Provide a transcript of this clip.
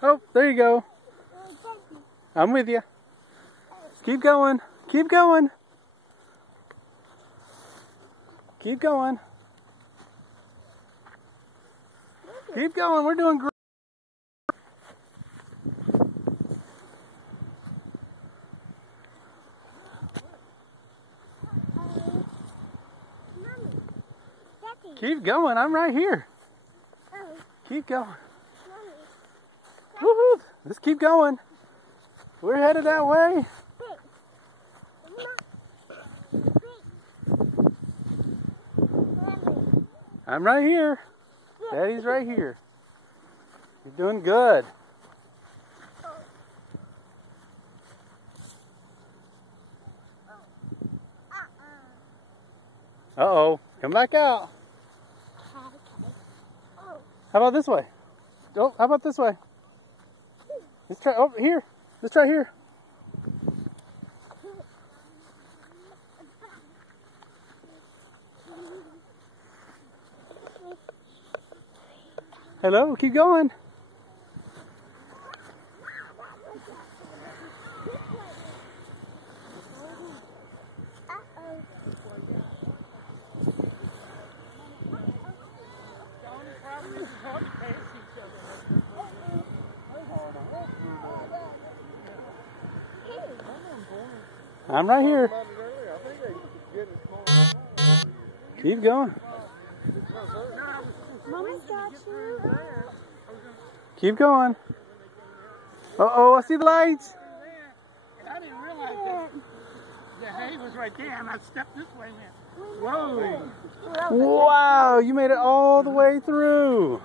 Oh, there you go. I'm with you. Keep going. Keep going. Keep going. Keep going. We're doing great. Keep going. I'm right here. Keep going. Woohoo! Let's keep going. We're headed that way. I'm right here. Daddy's right here. You're doing good. Uh-oh. Come back out. How about this way? Oh, how about this way? Let's try over here. Let's try here. Hello, keep going. I'm right here. Keep going. Mama's got you. Keep going. Uh-oh, I see the lights. I didn't realize that the hay was right there, and I stepped this way now. Whoa! Wow, you made it all the way through.